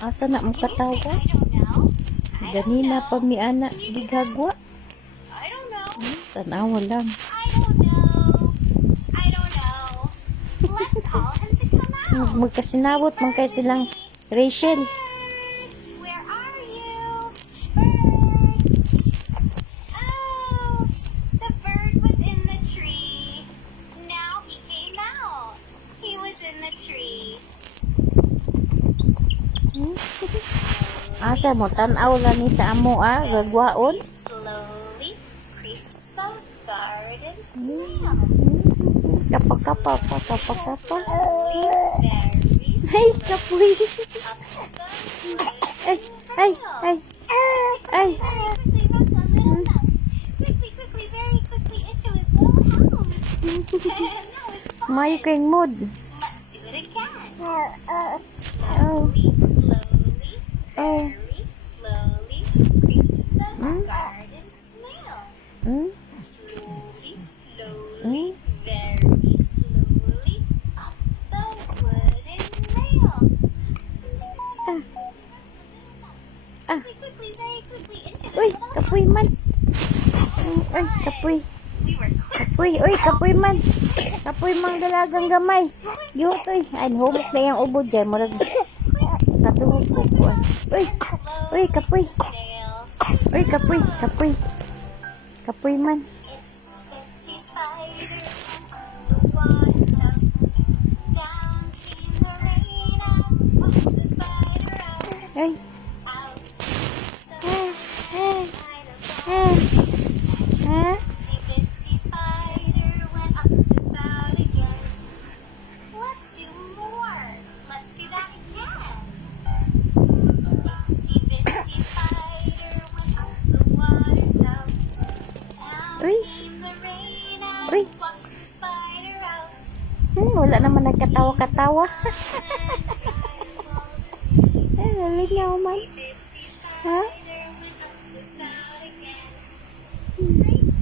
Asa na mo katawa? Ganina pa mi anak gigagwa. Tanawa lang. Magkasinabot man kay silang Rachel. Where are you? Bird! Oh, the bird was in the tree. Now he came out. He was in the tree. Asa mo tanaw lang ni sa amo gagwaon. Slowly creeps the garden snail. Kapa. Very Ay, kapoy. Ay. Quickly, that's a little mouse. Quickly, very quickly into his little house. And that was fun. Mayo kayong mood. Let's do it again. Oh. Slowly, Oh. very slowly creeps the garden snail. Slowly, very slowly up the wooden rail. Quickly, very quickly into the Uy, little kapoy man. Ay, kapoy. We were quick. Kapoy man. Kapoy mang dalagang gamay. Yutoy. Ay, humok na yung ubod dyan. Murag katungog ko po. Uy, kapoy. Snail. Uy, kapoy. Kapoy man. It's Itsy Spider and the water stuff. Down came the rain and pushed the spider out. Ay. Out. So Ha? Itsy Bitsy Spider went up the spout again. Let's do more. Let's do that again. Itsy Bitsy Spider went up the water spout. Down Uy. came the rain and Uy. washed the spider out. Wala naman nagkatawa-katawa. Ay, nalinaw man. Bitsy Spider. Ha?